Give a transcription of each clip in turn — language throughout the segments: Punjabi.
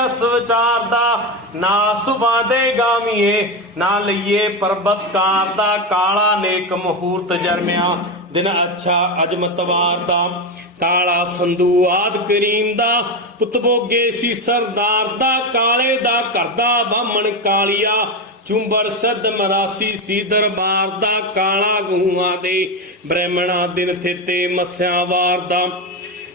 ਜਸ ਵਿਚਾਰ ਦਾ ਨਾ ਸੁਭਾ ਦੇ ਗਾਵੀਏ ਨਾ ਲਈਏ ਪਰਬਤ ਕਾਰ ਦਾ ਕਾਲਾ ਨੇਕ ਮਹੂਰਤ ਜਰਮਿਆ। ਦਿਨ ਅੱਛਾ ਅਜਮਤਵਾਰ ਦਾ, ਕਾਲਾ ਸੰਧੂ ਆਦ ਕਰੀਮ ਦਾ, ਪੁੱਤ ਭੋਗੇ ਸੀ ਸਰਦਾਰ ਦਾ, ਕਾਲੇ ਦਾ ਕਰਦਾ ਬਾਹਮਣ ਕਾਲੀਆ। ਚੁੰਬੜ ਸਦ ਮਰਾਸੀ ਸੀ ਦਰਬਾਰ ਦਾ, ਕਾਲਾ ਗੂਆਂ ਦੇ ਬ੍ਰਾਹਮਣਾ ਦਿਨ ਥਿਤੇ ਮਸਿਆ ਵਾਰ ਦਾ।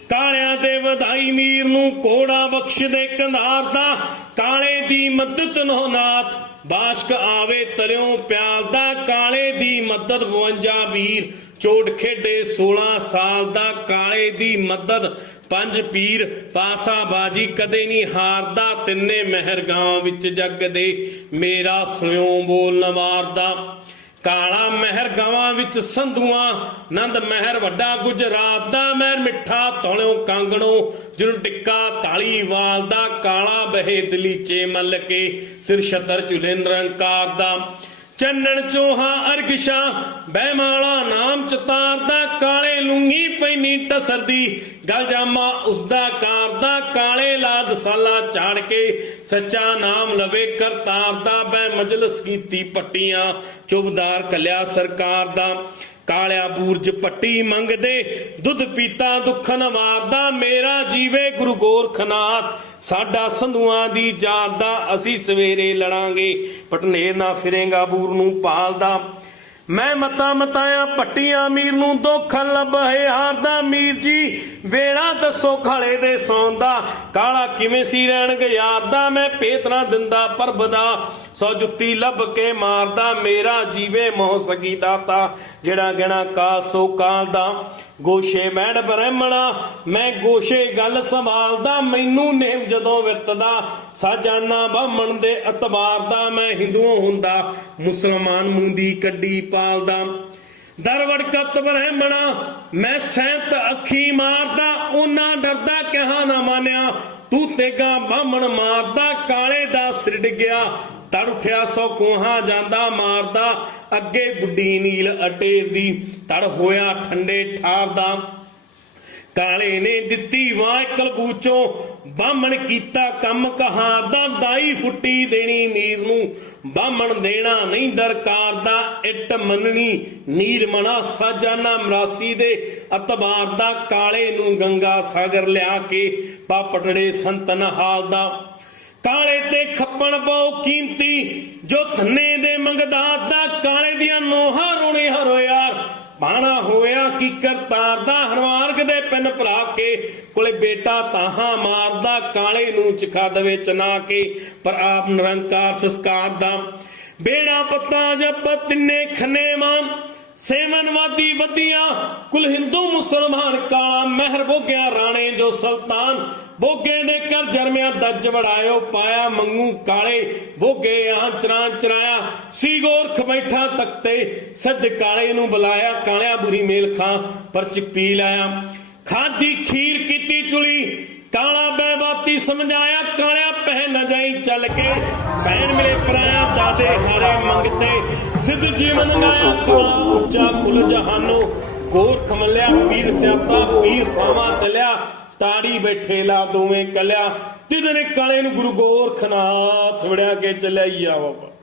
ਕਾਲਿਆਂ ਦੇ ਵਧਾਈ ਮੀਰ ਨੂੰ ਕੋੜਾ ਬਖਸ਼ ਦੇ ਕੰਧਾਰ ਦਾ ਕਾਲੇ ਦੀ ਮਦਦ ਨੋ ਨਾਥ। ਬਾਸ਼ਕ ਆਵੇ ਤਰਿਓ ਪਿਆਲ ਦਾ ਕਾਲੇ ਦੀ ਮਦਦ 52 ਵੀਰ। ਚੋੜ ਖੇਡੇ 16 ਸਾਲ ਦਾ ਕਾਲੇ ਦੀ ਮਦਦ ਪੰਜ ਪੀਰ। ਪਾਸਾ ਬਾਜੀ ਕਦੇ ਨਹੀਂ ਹਾਰਦਾ ਤਿੰਨੇ ਮਹਿਰਗਾਂ ਵਿੱਚ ਜੱਗ ਦੇ। ਮੇਰਾ ਸੁਣਿਓ ਬੋਲ ਨਵਾਰਦਾ। ਕਾਲਾ ਮਹਿਰ ਗਾਵਾਂ ਵਿੱਚ ਸੰਧੂਆਂ, ਨੰਦ ਮਹਿਰ ਵੱਡਾ ਗੁਜਰਾਤ ਦਾ ਮਹਿਰ ਮਿੱਠਾ ਤੋਲਿਓ ਕਾਂਗਣੋ, ਜਿਹਨੂੰ ਟਿੱਕਾ ਢਾਲੀਵਾਲ ਦਾ ਕਾਲਾ ਬਹੇ ਦਲੀਚੇ ਮੱਲ ਕੇ ਸਿਰ ਛਤਰ ਝੁਲੇ ਨਿਰੰਕਾਰ ਦਾ। ਚੰਨਣ ਚੋਹਾ ਅਰਗਸ਼ਾ ਬਹਿਮਾਲਾ ਨਾਮ ਚਤਾਰ ਕਾਲੇ ਲੂੰਗੀ ਪੈਨੀ ਟਸਰਦੀ ਗਲ ਜਾਮਾ ਉਸਦਾ ਕਾਰਦਾ ਕਾਲੇ ਲਾਦ ਸਾਲਾ ਝਾੜ ਕੇ। ਸੱਚਾ ਨਾਮ ਲਵੇ ਕਰਤਾਰ ਦਾ ਬੈ ਮਜਲਸ ਕੀਤੀ ਪੱਟੀਆਂ। ਚੁਬਦਾਰ ਕਲਿਆ ਸਰਕਾਰ ਦਾ। ਕਾਲਿਆ ਬੂਰਜ ਪੱਟੀ ਮੰਗਦੇ, ਦੁੱਧ ਪੀਤਾ ਦੁੱਖਨ ਮਾਰਦਾ ਮੇਰਾ ਜੀਵੇ ਗੁਰੂ ਗੋਰਖਨਾਥ ਸਾਡਾ ਸੰਧੂਆਂ ਦੀ ਜਾਤ ਦਾ ਅਸੀਂ ਸਵੇਰੇ ਲੜਾਂਗੇ ਪਟਨੇਰ ਨਾ ਫਿਰੇਗਾ ਬੂਰ ਨੂੰ ਪਾਲਦਾ। ਮੈਂ ਮਤਾ ਮਤਾਇਆ ਪੱਟੀਆਂ ਮੀਰ ਨੂੰ ਦੁੱਖ ਲੱਭ ਹਾਰ ਮੀਰ ਜੀ, ਵੇਲਾ ਦੱਸੋ ਖਾਲੇ ਦੇ ਸੌਂਦਾ ਕਾਲਾ ਕਿਵੇਂ ਸੀ ਰਹਿਣ ਯਾਰ ਦਾ, ਮੈਂ ਪੇਤਨਾ ਦਿੰਦਾ ਪਰਬ ਦਾ, ਸੋ ਜੁੱਤੀ ਲੱਭ ਕੇ ਮਾਰਦਾ ਮੇਰਾ, ਜੀਵੇ ਮੋਹ ਸਕੀ ਦਾਤਾ, ਜਿਹੜਾ ਗਣਾ ਕਾ ਸੋ ਕਾਲ ਦਾ ਗੋਸ਼ੇ ਮੈਣ ਬ੍ਰਹਮਣਾ, ਮੈਂ ਗੋਸ਼ੇ ਗੱਲ ਸੰਭਾਲਦਾ, ਮੈਨੂੰ ਨੇਮ ਜਦੋਂ ਵਰਤਦਾ, ਸਾਜਾਨਾ ਬਾਹਮਣ ਦੇ ਅਤਬਾਰ ਮੈਂ ਹਿੰਦੂਆਂ ਹੁੰਦਾ, ਮੁਸਲਮਾਨ ਮੁੰਦੀ ਕੱਢੀ ਪਾਲਦਾ। ਦਰਵੜ ਕਤ ਬ੍ਰਹਮਣਾ, ਮੈਂ ਸੈਂਤ ਅੱਖੀ ਮਾਰਦਾ, ਉਹਨਾਂ ਡਰਦਾ ਕਿਹਾ ਨਾ ਮਾਨਿਆ, ਤੂੰ ਤੇਗਾ ਬਾਹਮਣ ਮਾਰਦਾ, ਕਾਲੇ ਦਾ ਸਿਰ ਡਿੱਗਿਆ ਤੜ ਉਠਿਆ ਸੋ ਕੋਹਾ ਜਾਂਦਾ ਮਾਰਦਾ, ਅੱਗੇ ਬੁੱਢੀ ਨੀਲ ਅਟੇਰ ਤੜ ਹੋਇਆ ਠੰਡੇ ਠਾਰ ਕਾਲੇ ਨੇ ਦਿੱਤੀ ਵਾਹ ਕਲਬੂਚੋਂ ਬਾਹਮਣ ਕੀਤਾ ਕੰਮ ਕਹਾਰ ਦਾ, ਦਾਈ ਫੁੱਟੀ ਦੇਣੀ ਨੀਰ ਨੂੰ। ਬਾਹਮਣ ਦੇਣਾ ਨਹੀਂ ਦਰਕਾਰ ਦਾ, ਇੱਟ ਮੰਨਣੀ ਨੀਰ ਮਣਾ ਸਾਜਾਨਾ ਮਰਾਸੀ ਦੇ। ਅਤਬਾਰ ਦਾ ਕਾਲੇ ਨੂੰ ਗੰਗਾ ਸਾਗਰ ਲਿਆ ਕੇ ਪਾਪਟੜੇ ਸੰਤਨ ਹਾਲ ਦਾ। ਕਾਲੇ ਤੇ ਖੱਪਣ ਬਹੁ ਕੀਮਤੀ, ਜੋ ਧੰਨੇ ਦੇ ਮੰਗਦਾ ਦਾ ਕਾਲੇ ਦੀਆਂ ਨੋਹਾਂ ਰੋਣੇ ਹਰੋ ਯਾਰ। ਬਾਣਾ ਹੋਇਆ ਕੀ ਕਰਤਾਰ ਦਾ ਹਰਮਾਰਗ ਦੇ ਪਿੰਨ ਭਰਾ ਕੇ, ਕੋਲੇ ਬੇਟਾ ਤਾਹਾਂ ਮਾਰਦਾ ਕਾਲੇ ਨੂੰ ਚਖਾ ਦਵੇ ਚਨਾ ਕੇ, ਪਰ ਆਪ ਨਿਰੰਕਾਰ ਸੰਸਕਾਰ ਦਾ। ਬੇੜਾ ਪੱਤਾ ਜਪ ਤਿੰਨੇ ਖੰਨੇ ਮਾਨ ਸੇਵਨਵਾਦੀ ਵਧੀਆ ਕੁਲ ਹਿੰਦੂ ਮੁਸਲਮਾਨ ਕਾਲਾ ਮਹਿਰ ਭੋਗਿਆ ਰਾਣੇ ਜੋ ਸੁਲਤਾਨ ਭੋਗੇ ਨੇ ਕਰ ਜਰਮਿਆ ਦੱਜ ਵੜਾਇਓ, ਪਾਇਆ ਮੰਗੂ ਕਾਲੇ। ਭੋਗੇ ਆਂਚਰਾਂ ਚਰਾਇਆ। ਸੀ ਗੋਰਖ ਬੈਠਾ ਤਖਤੇ ਸੱਦ ਕਾਲੇ ਨੂੰ ਬੁਲਾਇਆ। ਕਾਲਿਆ ਬੁਰੀ ਮੇਲ ਖਾਂ, ਪਰਚ ਪੀ ਲਾਇਆ। ਖਾਦੀ ਖੀਰ ਕੀਤੀ ਚੁਲੀ, ਕਾਲਾ ਬੈਬਾਤੀ ਸਮਝਾਇਆ। ਕਾਲਿਆ ਪਹਿ ਨਾ ਜਾਈ ਚੱਲ ਕੇ, ਭੈਣ ਮੇਰੇ ਪਰਾਇਆ ਦਾਦੇ ਹਾਰੇ ਮੰਗਤੇ। ਸਿੱਧ ਜੀਵਨ ਗਾਇਆ ਕਾਲਾ ਉੱਚਾ ਕੁਲ ਜਹਾਨੋ। ਗੋਰਖ ਮੱਲਿਆ, ਪੀਰ ਸਿਆਤਾ ਪੀਰ ਸਾਵਾ ਚਲਿਆ। ਤਾੜੀ ਬੈਠੇ ਲਾ ਦੋਵੇਂ ਕੱਲਿਆ। ਤਿਦਨੇ ਕਾਲੇ ਨੂੰ ਗੁਰੂ ਗੋਰਖਨਾਥ ਵੜਿਆ ਕੇ ਚੱਲਿਆ ਆ ਬਾਬਾ।